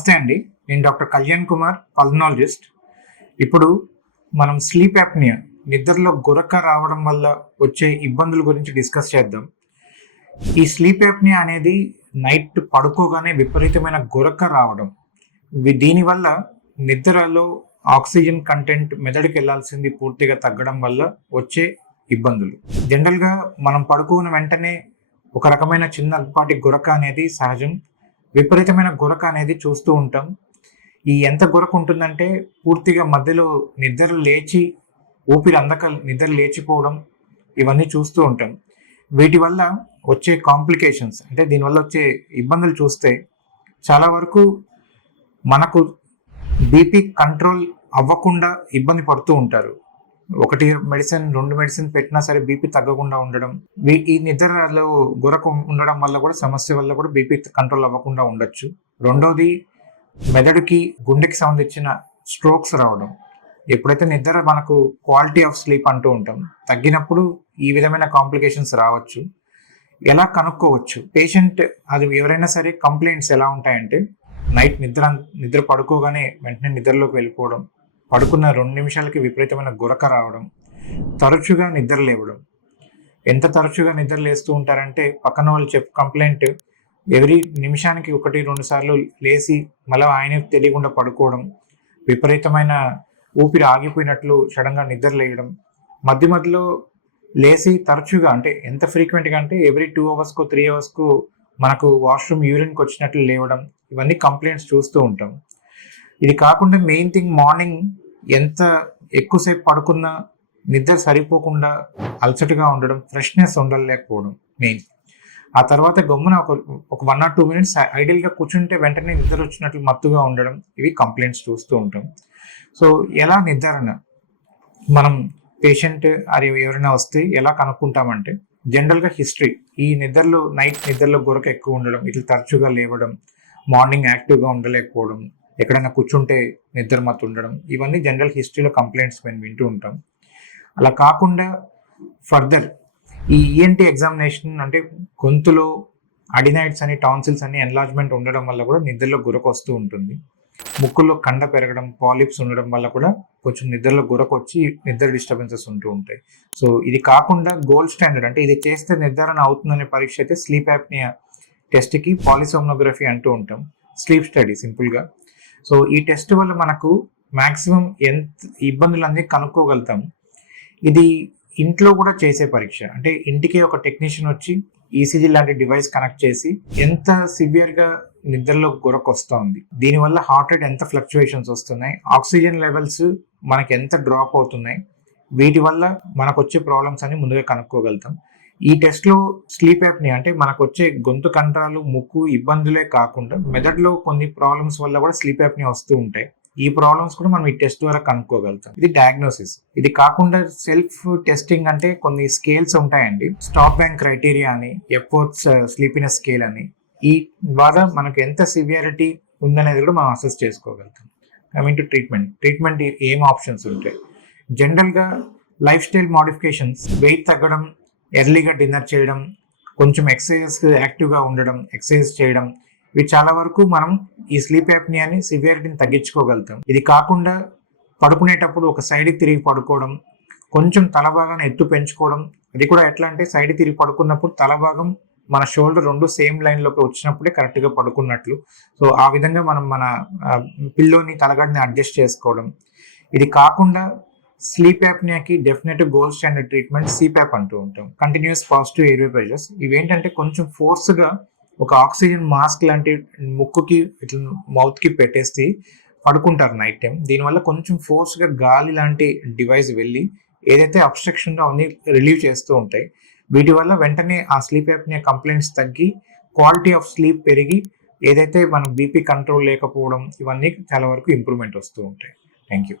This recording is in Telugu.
నమస్తే అండి. నేను డాక్టర్ కళ్యాణ్ కుమార్, పల్మనాలజిస్ట్. ఇప్పుడు మనం స్లీప్ యాప్నియా, నిద్రలో గురక రావడం వల్ల వచ్చే ఇబ్బందుల గురించి డిస్కస్ చేద్దాం. ఈ స్లీప్ యాప్నియా అనేది నైట్ పడుకోగానే విపరీతమైన గురక రావడం. దీనివల్ల నిద్రలో ఆక్సిజన్ కంటెంట్ మెదడుకి వెళ్లాల్సింది పూర్తిగా తగ్గడం వల్ల వచ్చే ఇబ్బందులు. జనరల్గా మనం పడుకున్న వెంటనే ఒక రకమైన చిన్నపాటి గురక అనేది సహజం. విపరీతమైన గురక అనేది చూస్తూ ఉంటాం. ఈ ఎంత గురక ఉంటుందంటే పూర్తిగా మధ్యలో నిద్ర లేచి ఊపిరి అందక నిద్ర లేచిపోవడం, ఇవన్నీ చూస్తూ ఉంటాం. వీటి వల్ల వచ్చే కాంప్లికేషన్స్, అంటే దీనివల్ల వచ్చే ఇబ్బందులు చూస్తే చాలా వరకు మనకు బీపీ కంట్రోల్ అవ్వకుండా ఇబ్బంది పడుతూ ఉంటారు. ఒకటి మెడిసిన్, 2 మెడిసిన్ పెట్టినా సరే బీపీ తగ్గకుండా ఉండడం, ఈ నిద్రలో గురక ఉండడం వల్ల కూడా సమస్య వల్ల కూడా బీపీ కంట్రోల్ అవ్వకుండా ఉండొచ్చు. రెండోది, మెదడుకి గుండెకి సంబంధించిన స్ట్రోక్స్ రావడం. ఎప్పుడైతే నిద్ర మనకు క్వాలిటీ ఆఫ్ స్లీప్ అంటూ ఉంటాం, తగ్గినప్పుడు ఈ విధమైన కాంప్లికేషన్స్ రావచ్చు. ఎలా కనుక్కోవచ్చు? పేషెంట్ అది ఎవరైనా సరే కంప్లైంట్స్ ఎలా ఉంటాయంటే, నైట్ నిద్ర పడుకోగానే వెంటనే నిద్రలోకి వెళ్ళిపోవడం, పడుకున్న 2 నిమిషాలకి విపరీతమైన గురక రావడం, తరచుగా నిద్ర లేవడం. ఎంత తరచుగా నిద్ర లేస్తూ ఉంటారంటే పక్కన వాళ్ళు కంప్లైంట్ ఎవరీ నిమిషానికి 1-2 సార్లు లేచి మళ్ళీ ఆయనే తెలియకుండా పడుకోవడం, విపరీతమైన ఊపిరి ఆగిపోయినట్లు సడన్గా నిద్ర లేయడం, మధ్య మధ్యలో లేచి తరచుగా, అంటే ఎంత ఫ్రీక్వెంట్గా అంటే ఎవ్రీ 2 అవర్స్కో 3 అవర్స్కు మనకు వాష్రూమ్ యూరిన్కి వచ్చినట్లు లేవడం, ఇవన్నీ కంప్లైంట్స్ చూస్తూ ఉంటాం. ఇది కాకుండా మెయిన్ థింగ్, మార్నింగ్ ఎంత ఎక్కువసేపు పడుకున్నా నిద్ర సరిపోకుండా అలసటగా ఉండడం, ఫ్రెష్నెస్ ఉండలేకపోవడం మెయిన్. ఆ తర్వాత గమ్మున ఒక 1 or 2 minutes ఐడియల్గా కూర్చుంటే వెంటనే నిద్ర వచ్చినట్లు మత్తుగా ఉండడం, ఇవి కంప్లైంట్స్ చూస్తూ ఉంటాం. సో ఎలా నిర్ధారణ? మనం పేషెంట్ అది ఎవరైనా వస్తే ఎలా కనుక్కుంటామంటే, జనరల్గా హిస్టరీ, ఈ నైట్ నిద్రలో గురక ఎక్కువ ఉండడం, ఇట్లా తరచుగా లేవడం, మార్నింగ్ యాక్టివ్గా ఉండలేకపోవడం, ఎక్కడైనా కూర్చుంటే నిద్రమత్తు ఉండడం, ఇవన్నీ జనరల్ హిస్టరీలో కంప్లైంట్స్ మేము వింటూ ఉంటాం. అలా కాకుండా ఫర్దర్ ఈ ఈఎన్టీ ఎగ్జామినేషన్, అంటే గొంతులో అడినాయిడ్స్ అని, టాన్సిల్స్ అని ఎన్లార్జ్మెంట్ ఉండడం వల్ల కూడా నిద్రలో గురక వస్తూ ఉంటుంది. ముక్కులో కండ పెరగడం, పాలిప్స్ ఉండడం వల్ల కూడా కొంచెం నిద్రలో గురక వచ్చి నిద్ర డిస్టర్బెన్సెస్ ఉంటూ ఉంటాయి. సో ఇది కాకుండా గోల్డ్ స్టాండర్డ్, అంటే ఇది చేస్తే నిర్ధారణ అవుతుందనే పరీక్ష అయితే స్లీప్ యాప్నియా టెస్ట్కి పాలిసోమ్నోగ్రఫీ అంటూ ఉంటాం, స్లీప్ స్టడీ సింపుల్గా. సో ఈ టెస్ట్ వల్ల మనకు మ్యాక్సిమం ఎంత ఇబ్బందులన్నీ కనుక్కోగలుగుతాం. ఇది ఇంట్లో కూడా చేసే పరీక్ష, అంటే ఇంటికే ఒక టెక్నీషియన్ వచ్చి ఈసీజీ లాంటి డివైస్ కనెక్ట్ చేసి ఎంత సివియర్గా నిద్రలో గురక వస్తుంది, దీనివల్ల హార్ట్ రేట్ ఎంత ఫ్లక్చువేషన్స్ వస్తున్నాయి, ఆక్సిజన్ లెవెల్స్ మనకి ఎంత డ్రాప్ అవుతున్నాయి, వీటి వల్ల మనకు వచ్చే ప్రాబ్లమ్స్ అని ముందుగా కనుక్కోగలుగుతాం. ఈ టెస్ట్లో స్లీప్ యాప్ని, అంటే మనకు వచ్చే గొంతు కండరాలు, ముక్కు ఇబ్బందులే కాకుండా మెదడులో కొన్ని ప్రాబ్లమ్స్ వల్ల కూడా స్లీప్ యాప్ని వస్తూ ఉంటాయి. ఈ ప్రాబ్లమ్స్ కూడా మనం ఈ టెస్ట్ ద్వారా కనుక్కోగలుగుతాం. ఇది డయాగ్నోసిస్. ఇది కాకుండా సెల్ఫ్ టెస్టింగ్, అంటే కొన్ని స్కేల్స్ ఉంటాయండి, స్టాప్ బ్యాంక్ క్రైటీరియా అని, ఎఫోర్ట్స్ స్లీపినెస్ స్కేల్ అని. ఈ ద్వారా మనకు ఎంత సివియారిటీ ఉందనేది కూడా మనం అసెస్ చేసుకోగలుగుతాం. కమింగ్ టు ట్రీట్మెంట్ ఏం ఆప్షన్స్ ఉంటాయి? జనరల్గా లైఫ్ స్టైల్ మోడిఫికేషన్స్, వెయిట్ తగ్గడం, ఎర్లీగా డిన్నర్ చేయడం, కొంచెం ఎక్సర్సైజ్ యాక్టివ్గా ఉండడం, ఎక్సర్సైజ్ చేయడం, ఇవి చాలా వరకు మనం ఈ స్లీప్ యాప్నియాని సివియారిటీని తగ్గించుకోగలుగుతాం. ఇది కాకుండా పడుకునేటప్పుడు ఒక సైడ్కి తిరిగి పడుకోవడం, కొంచెం తల భాగాన్ని ఎత్తు పెంచుకోవడం. అది కూడా ఎట్లా అంటే, సైడ్ తిరిగి పడుకున్నప్పుడు తల భాగం మన షోల్డర్ 2 సేమ్ లైన్లోకి వచ్చినప్పుడే కరెక్ట్గా పడుకున్నట్లు. సో ఆ విధంగా మనం మన పిల్లోని, తలగడ్ని అడ్జస్ట్ చేసుకోవడం. ఇది కాకుండా స్లీప్ యాప్నియాకి definite gold standard treatment CPAP అంటూ ఉంటాం, కంటిన్యూస్ పాజిటివ్ ఎయిర్వే ప్రెషర్స్. ఇవేంటంటే కొంచెం ఫోర్స్గా ఒక ఆక్సిజన్ మాస్క్ లాంటి ముక్కుకి, ఇట్లా మౌత్కి పెట్టేసి పడుకుంటారు నైట్ టైం. దీనివల్ల కొంచెం ఫోర్స్గా గాలి లాంటి డివైస్ వెళ్ళి ఏదైతే అబ్స్ట్రక్షన్గా ఉంది రిలీవ్ చేస్తూ ఉంటాయి. వీటి వల్ల వెంటనే ఆ స్లీప్ యాప్నియా కంప్లైంట్స్ తగ్గి క్వాలిటీ ఆఫ్ స్లీప్ పెరిగి ఏదైతే మన బీపీ కంట్రోల్ లేకపోవడం, ఇవన్నీ చాలా వరకు ఇంప్రూవ్మెంట్ వస్తూ ఉంటాయి. Thank you.